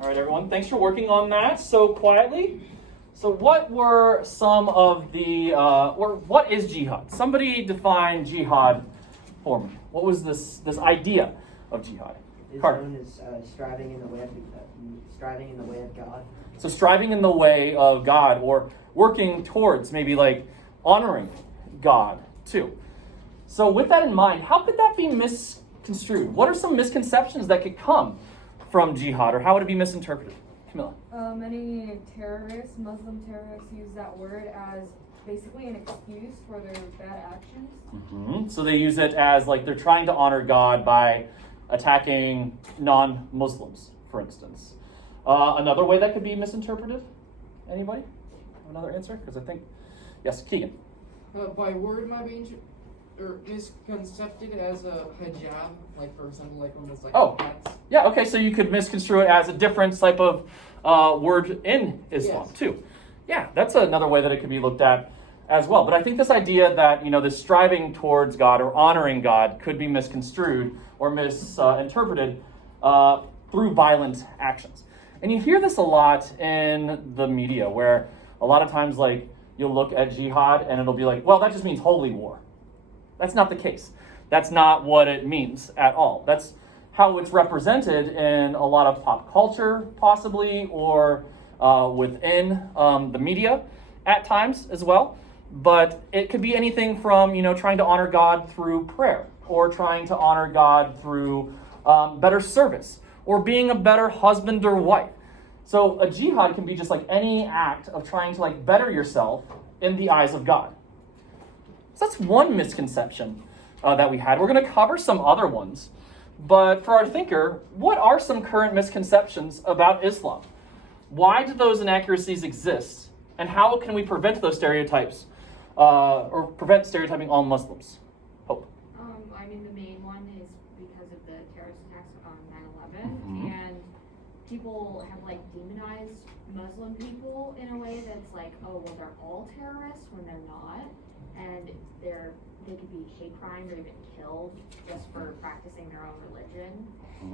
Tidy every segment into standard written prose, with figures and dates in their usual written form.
All right, everyone, thanks for working on that so quietly. So what were some of the, or what is jihad? Somebody define jihad for me. What was this idea of jihad? Carter. Known as striving in the way of God. So striving in the way of God, or working towards maybe like honoring God too. So with that in mind, how could that be misconstrued? What are some misconceptions that could come from jihad, or how would it be misinterpreted? Camilla. Many terrorists, Muslim terrorists, use that word as basically an excuse for their bad actions. Mm-hmm. So they use it as like they're trying to honor God by attacking non-Muslims, for instance. Another way that could be misinterpreted? Anybody? Another answer? Because I think, yes, Keegan. By word might be misconcepted as a hijab, like for example, like when it's like hats. Yeah, okay, so you could misconstrue it as a different type of word in Islam, too. Yeah, that's another way that it could be looked at as well. But I think this idea that, this striving towards God or honoring God could be misconstrued or misinterpreted through violent actions. And you hear this a lot in the media, where a lot of times, like, you'll look at jihad and it'll be like, well, that just means holy war. That's not the case. That's not what it means at all. That's how it's represented in a lot of pop culture, possibly, or within the media at times as well. But it could be anything from, trying to honor God through prayer, or trying to honor God through better service, or being a better husband or wife. So a jihad can be just like any act of trying to like better yourself in the eyes of God. So that's one misconception that we had. We're going to cover some other ones. But for our thinker, what are some current misconceptions about Islam? Why do those inaccuracies exist? And how can we prevent those stereotypes or prevent stereotyping all Muslims? Hope. The main one is because of the terrorist attacks on 9/11, and people have like demonized Muslim people in a way that's like, oh, well, they're all terrorists when they're not, and they could be hate crimes or even killed just for practicing their own religion,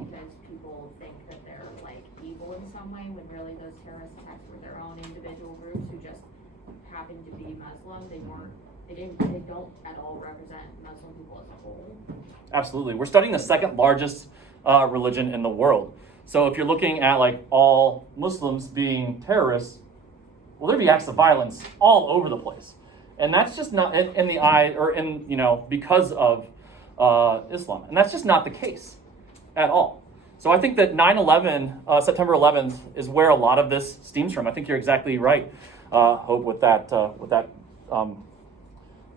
because people think that they're like evil in some way, when really those terrorist attacks were their own individual groups who just happened to be Muslim. They don't at all represent Muslim people as a whole. Absolutely. We're studying the second largest religion in the world. So if you're looking at like all Muslims being terrorists, well, there'd be acts of violence all over the place. And that's just not in the eye, or in, because of Islam. And that's just not the case at all. So I think that 9/11, September 11th, is where a lot of this stems from. I think you're exactly right, Hope, with that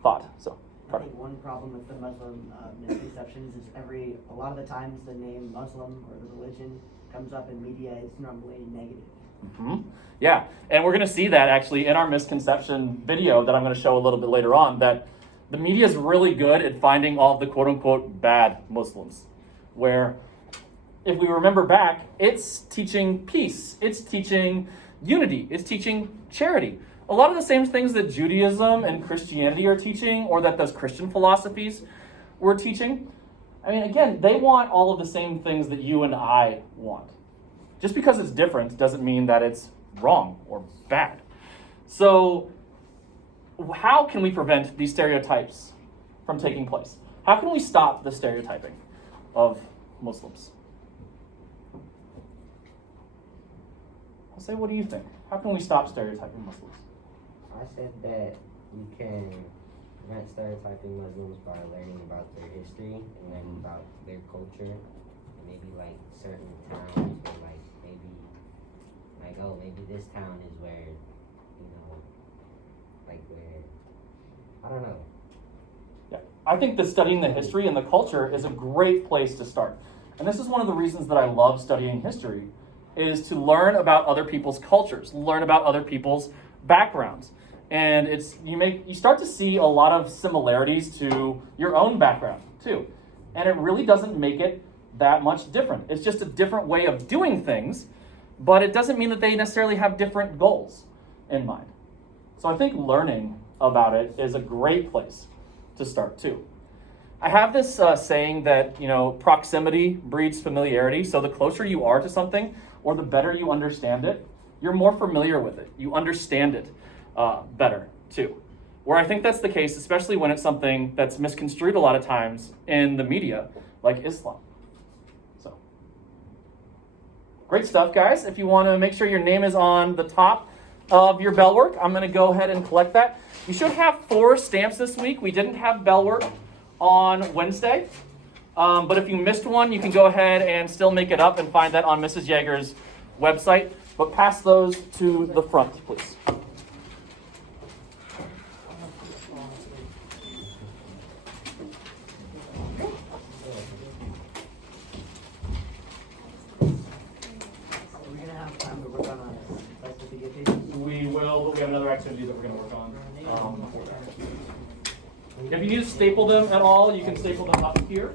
thought. So, I think one problem with the Muslim misconceptions is a lot of the times the name Muslim or the religion comes up in media is normally negative. Mm-hmm. Yeah, and we're going to see that actually in our misconception video that I'm going to show a little bit later on, that the media is really good at finding all of the quote-unquote bad Muslims, where if we remember back, it's teaching peace, it's teaching unity, it's teaching charity. A lot of the same things that Judaism and Christianity are teaching, or that those Christian philosophies were teaching. Again, they want all of the same things that you and I want. Just because it's different doesn't mean that it's wrong or bad. So how can we prevent these stereotypes from taking place? How can we stop the stereotyping of Muslims? I'll say, what do you think? How can we stop stereotyping Muslims? I said that you can prevent stereotyping Muslims by learning about their history and learning about their culture, and maybe like certain towns, or maybe this town is where, I don't know. Yeah, I think that studying the history and the culture is a great place to start. And this is one of the reasons that I love studying history, is to learn about other people's cultures, learn about other people's backgrounds. And you start to see a lot of similarities to your own background too. And it really doesn't make it that much different. It's just a different way of doing things, but it doesn't mean that they necessarily have different goals in mind. So I think learning about it is a great place to start too. I have this saying that, proximity breeds familiarity. So the closer you are to something, or the better you understand it, you're more familiar with it. You understand it better, too. Where I think that's the case, especially when it's something that's misconstrued a lot of times in the media, like Islam. So, great stuff, guys. If you want to make sure your name is on the top of your bell work, I'm going to go ahead and collect that. You should have 4 stamps this week. We didn't have bell work on Wednesday, but if you missed one, you can go ahead and still make it up and find that on Mrs. Yeager's website. But pass those to the front, please. Are we gonna have time to work on a specific pages? We will, but we have another activity that we're going to work on. If you need to staple them at all, you can staple them up here.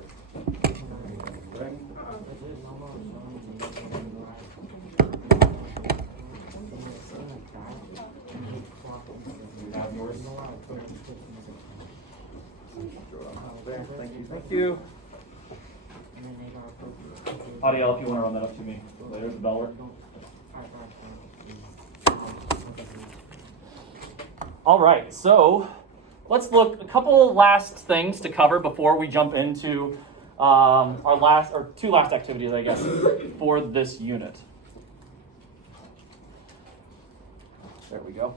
Thank you. Adiel, if you want to run that up to me later, the bell work. All right, so let's look a couple last things to cover before we jump into our 2 last activities, I guess, for this unit. There we go.